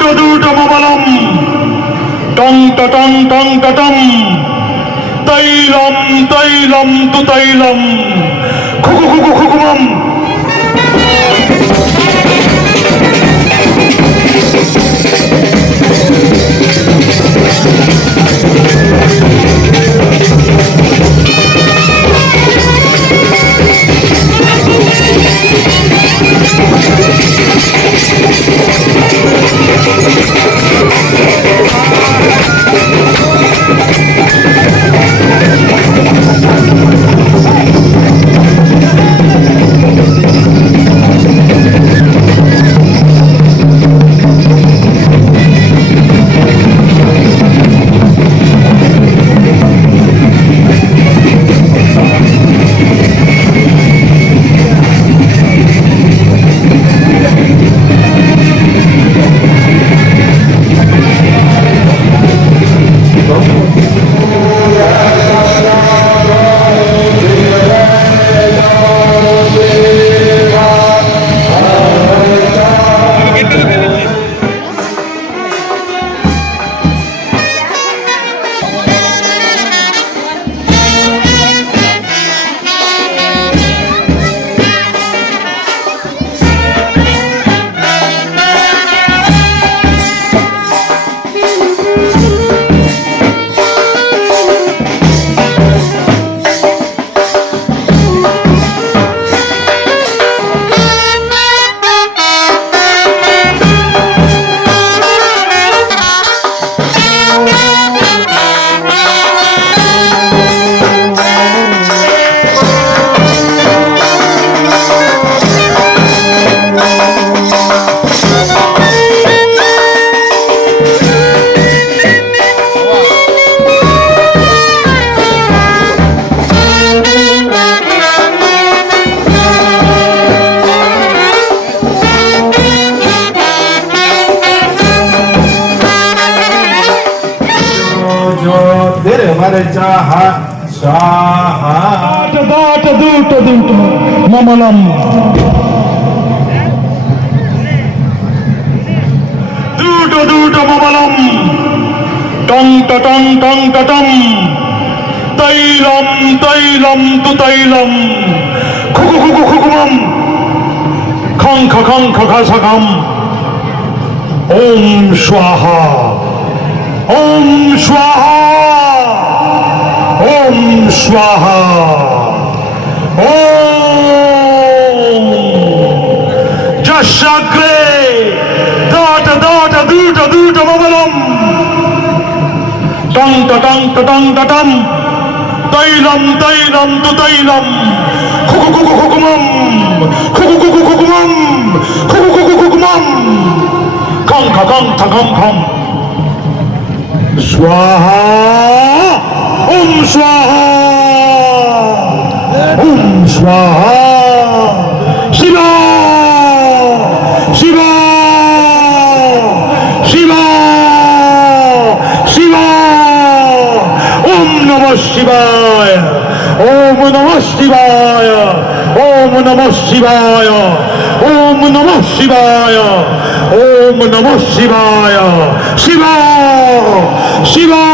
দুটো দুটো মবলম। টং টং টং টং তৈলম তৈলম তু তৈলম। మరచాహ స్వాహ ఆట దాట దూట దూట మమలం దూట దూట మమలం టంక టం టంక టం తైలం తైలం తు తైలం ఖుగు ఖుగు ఖుగుమం ఖం ఖం ఖ ఖ సఖం ఓం స్వాహా स्वाहा ओम जशग्रे दाट दाट दूट दूट मबलम टं टटं टटं टटं तैलम तैलम तु तैलम खुकुकुकुकुकुमम खुकुकुकुकुकुमम खुकुकुकुकुकुमम खं खं खं खं स्वाहा ओम स्वाहा ওম স্বাহা শিবা শিবা শিবা শিবা ওম নম শিবায় ওম নম শিবায় ওম নম শিবায় ওম নম শিবায় ওম নম শিবায় শিবা শিবা